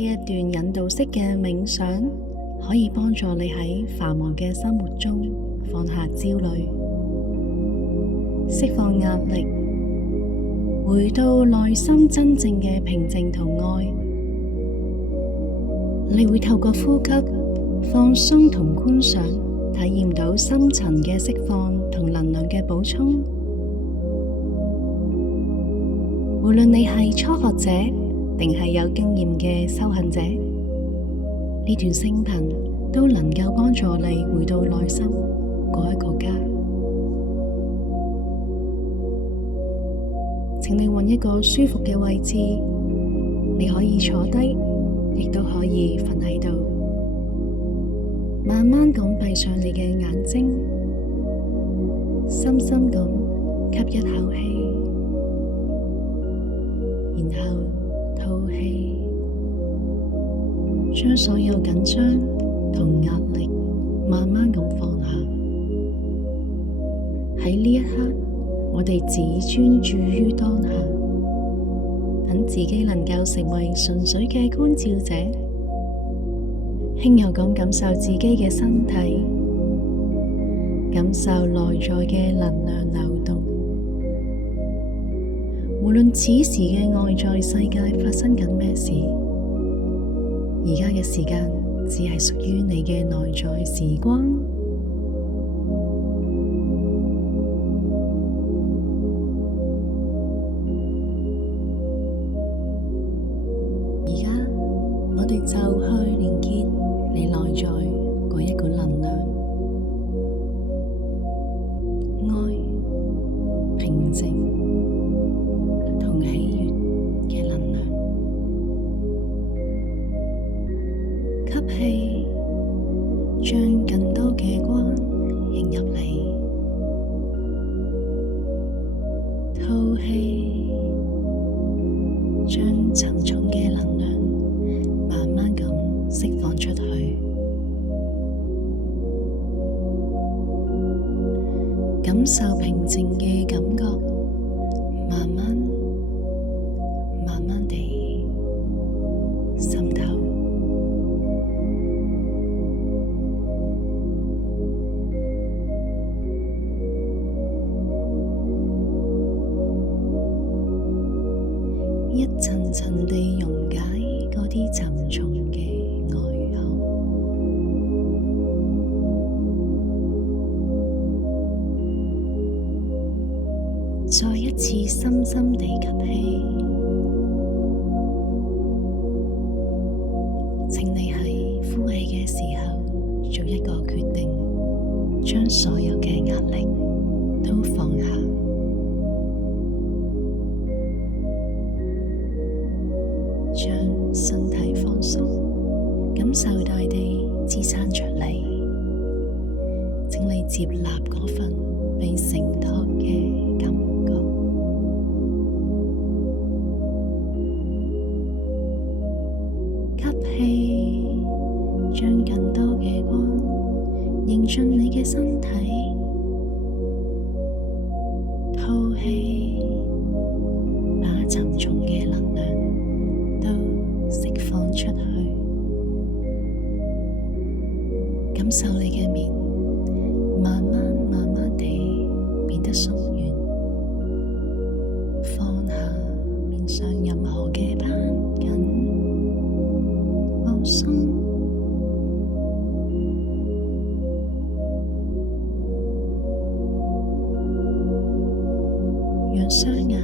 呢一段引導式嘅冥想可以幫助你喺繁忙嘅生活中放下焦慮，釋放壓力，回到內心真正嘅平靜同愛。你會透過呼吸、放鬆同觀想，體驗到深層嘅釋放同能量嘅補充。無論你係初學者定係有經驗嘅修行者，呢段聲頻都能夠幫助你回到內心嗰一個家。請你揾一個舒服嘅位置，你可以坐低，亦都可以瞓喺度，慢慢咁閉上你嘅眼睛，深深咁吸一口氣，然後吐氣，將所有緊張同壓力慢慢咁放下。喺呢一刻，我哋只專注於當下，等自己能夠成為純粹嘅觀照者，輕柔咁感受自己嘅身體，感受內在嘅能量流動。無論此時嘅外在世界發生緊咩事，而家嘅時間只係屬於你嘅內在時光。而家我哋就去連結你內在嗰一股能量，愛、平靜同喜悅嘅能量。吸氣，將更多嘅光迎入嚟；吐氣，將沉重嘅能量慢慢咁釋放出去。感受平靜嘅感覺，慢慢地滲透。一層層地溶解嗰啲沉重嘅外殼，再一次深深地吸氣。請你喺呼氣嘅時候做一個決定，將所有嘅壓力都放下。將身體放鬆，感受大地支撐着你。請你接納嗰份被承托嘅感覺。吸氣，將更多嘅光迎進你嘅身體。吐氣，把沉重嘅能量都釋放出去。感受你嘅面慢慢地變得鬆軟，放下面上任何嘅繃緊，放鬆，讓雙眼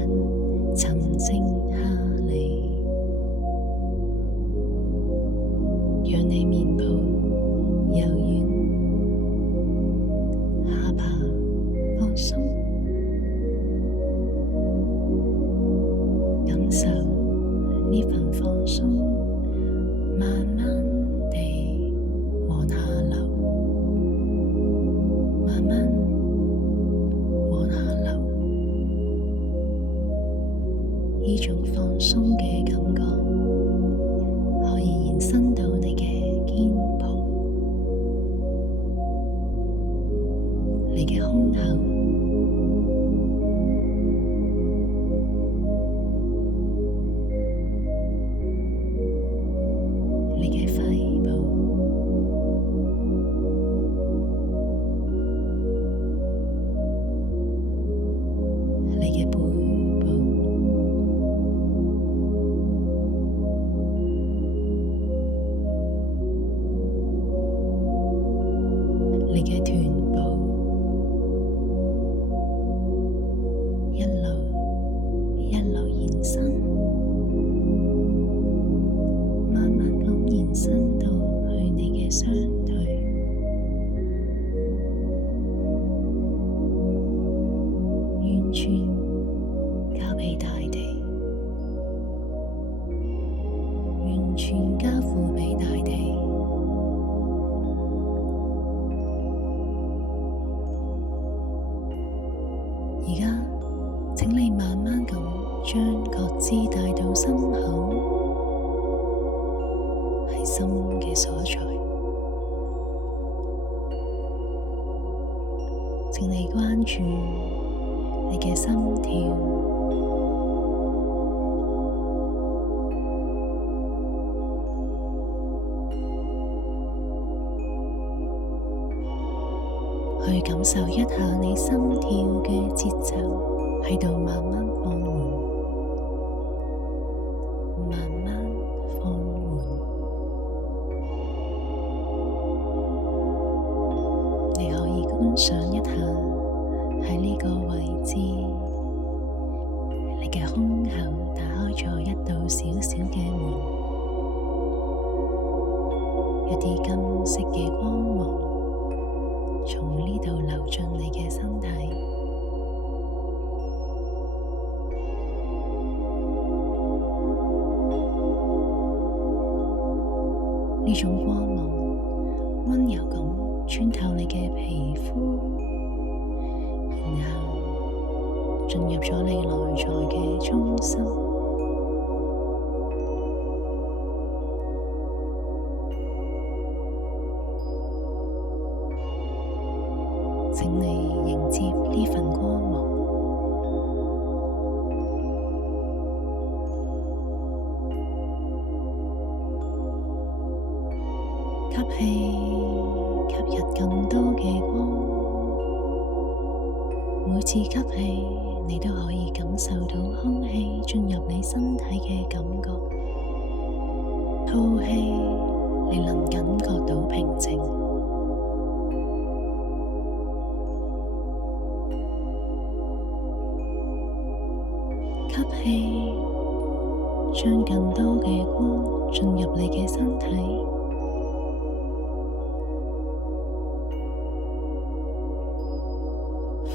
沉靜下嚟，讓你面部柔軟，下巴放鬆，感受呢份放鬆慢慢地往下流，慢慢往下流。呢種放鬆嘅感覺可以延伸到你嘅肩部、你嘅胸口，全交俾大地，完全交付俾大地。而家請你慢慢咁將覺知帶到心口，係心嘅所在。請你關注你嘅心跳，去感受一下你心跳嘅節奏喺度慢慢放緩，慢慢放緩。你可以觀賞一下喺呢個位置，你嘅胸口打開咗一道小小嘅門，一啲金色嘅光芒從呢度流進你嘅身體，呢種光芒溫柔咁穿透你嘅皮膚，然後進入咗你內在嘅中心。請你迎接呢份光芒，吸氣，吸入更多嘅光。每次吸氣，你都可以感受到空氣進入你身體嘅感覺。吐氣，你能感覺到平靜。吸氣，將更多嘅光進入你嘅身體。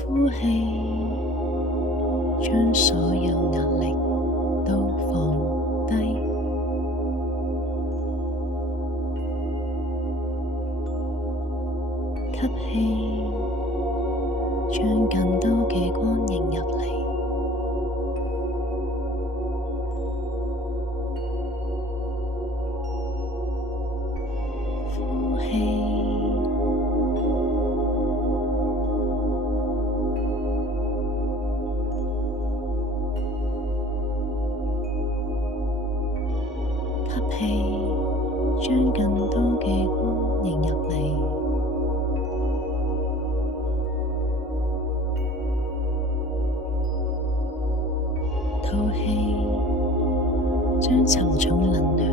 呼氣，將所有壓力都放低。吸氣，將更多嘅光迎入嚟。呼氣，吸氣，將更多嘅光迎入嚟。吐氣，將沉重能量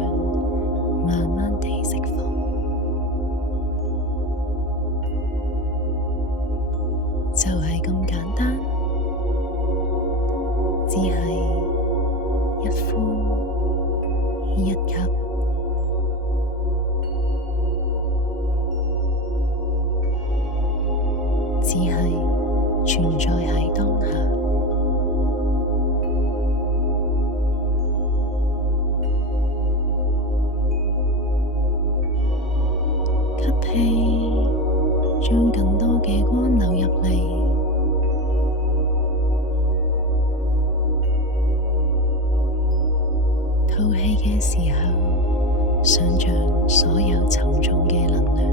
慢慢地釋放。就係咁簡單，只係一呼一吸，只係存在喺當下。吸氣，將更多嘅光流入嚟。吐氣嘅時候，想象所有沉重嘅能量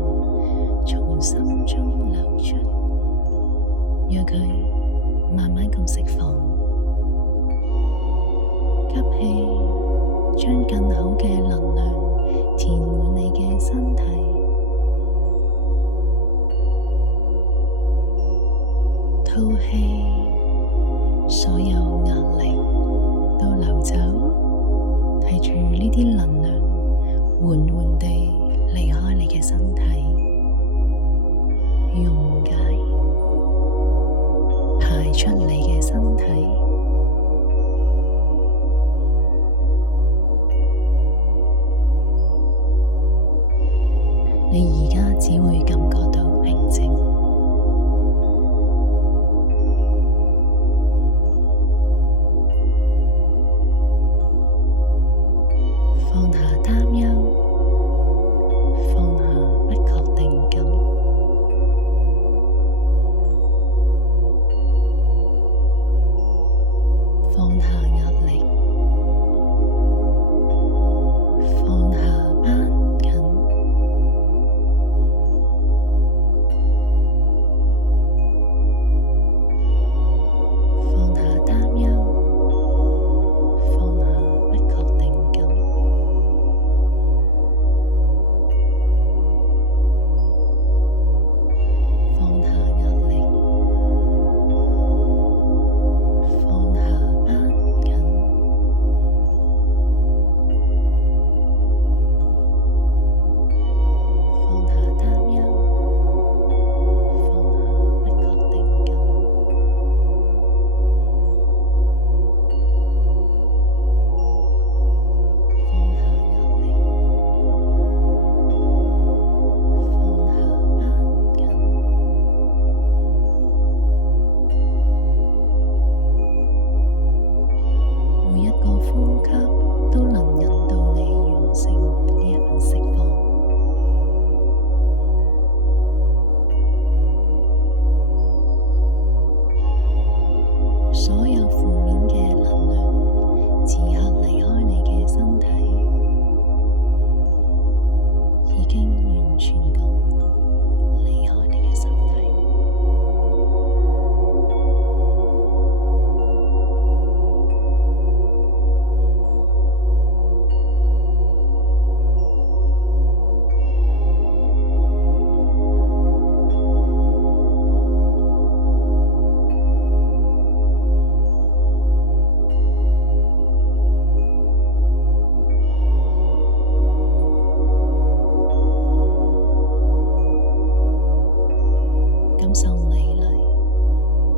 從心中流出，讓佢慢慢咁釋放。吸氣，將更好嘅能量填滿你嘅身體。吐氣，所有壓力都流走，睇住呢啲能量緩緩地離開你嘅身體，溶解，排出你嘅身體。你而家只會感覺到平靜。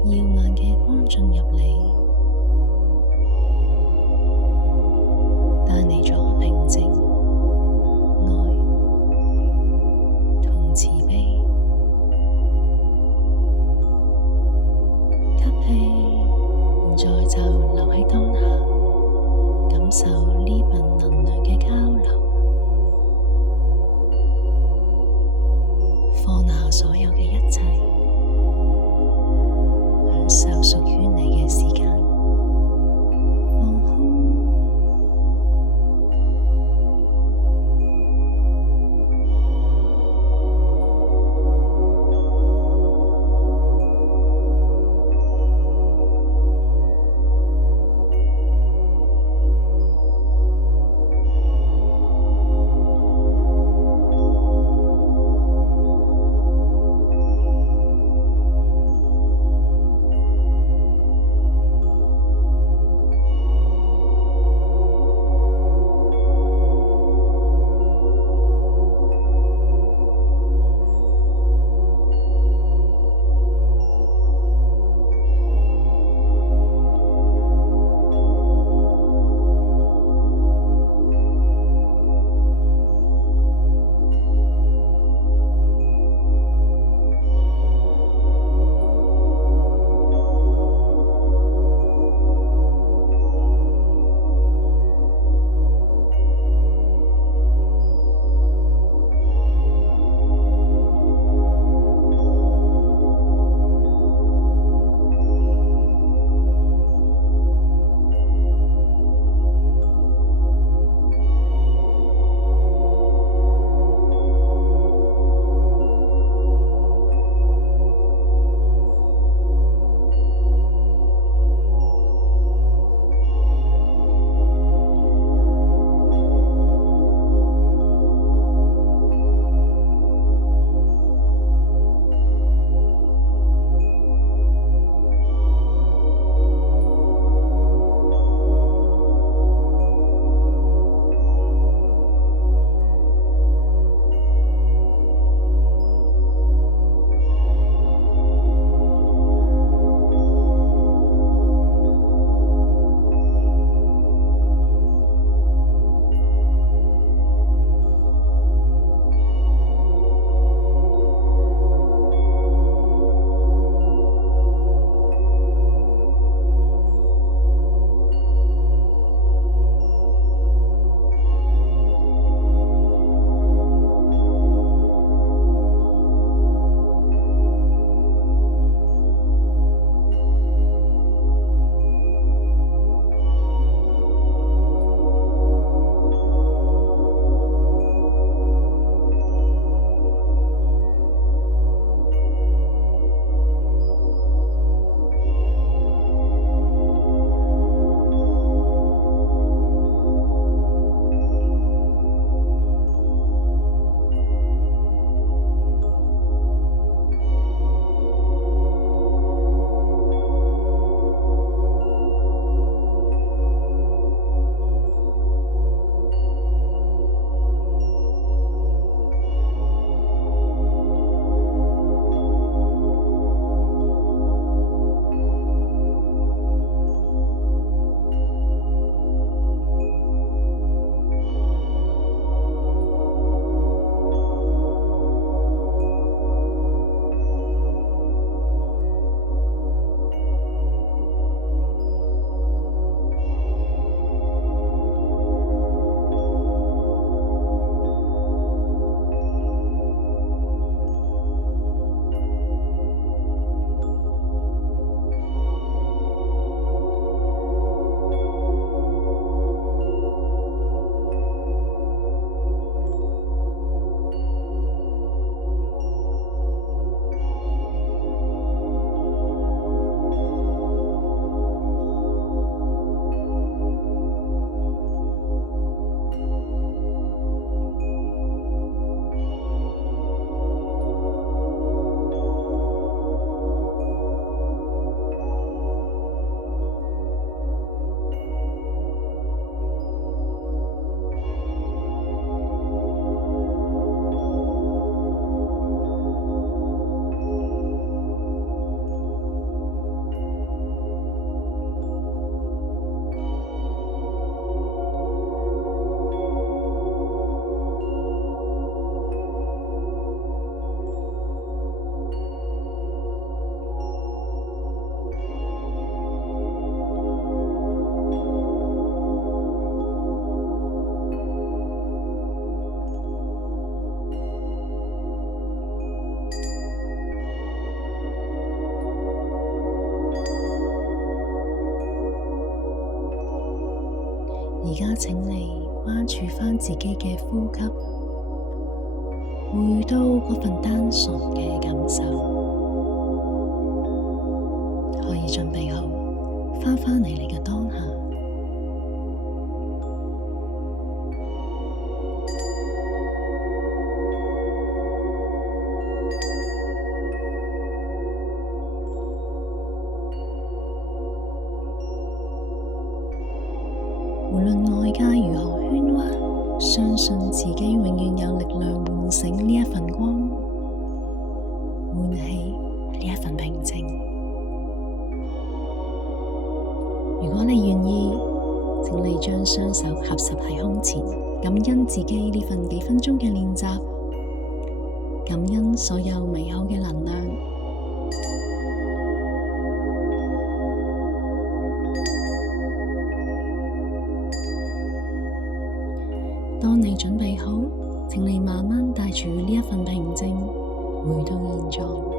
耀眼嘅光進入嚟，帶嚟咗平靜、愛同慈悲。吸氣，現在就留喺當下，感受呢份能量嘅交流，放下所有嘅一切，享受屬於你嘅時間，放空。家請你關注返自己嘅呼吸，回到嗰份單純嘅感受，可以準備好返嚟你嘅當下。無論外界如何喧嘩，相信自己永遠有力量喚醒呢一份光，喚起呢一份平靜。如果你願意，請你將雙手合十喺胸前，感恩自己呢份幾分鐘嘅練習，感恩所有美好嘅能量。當你準備好，請你慢慢帶住呢一份平靜回到現狀。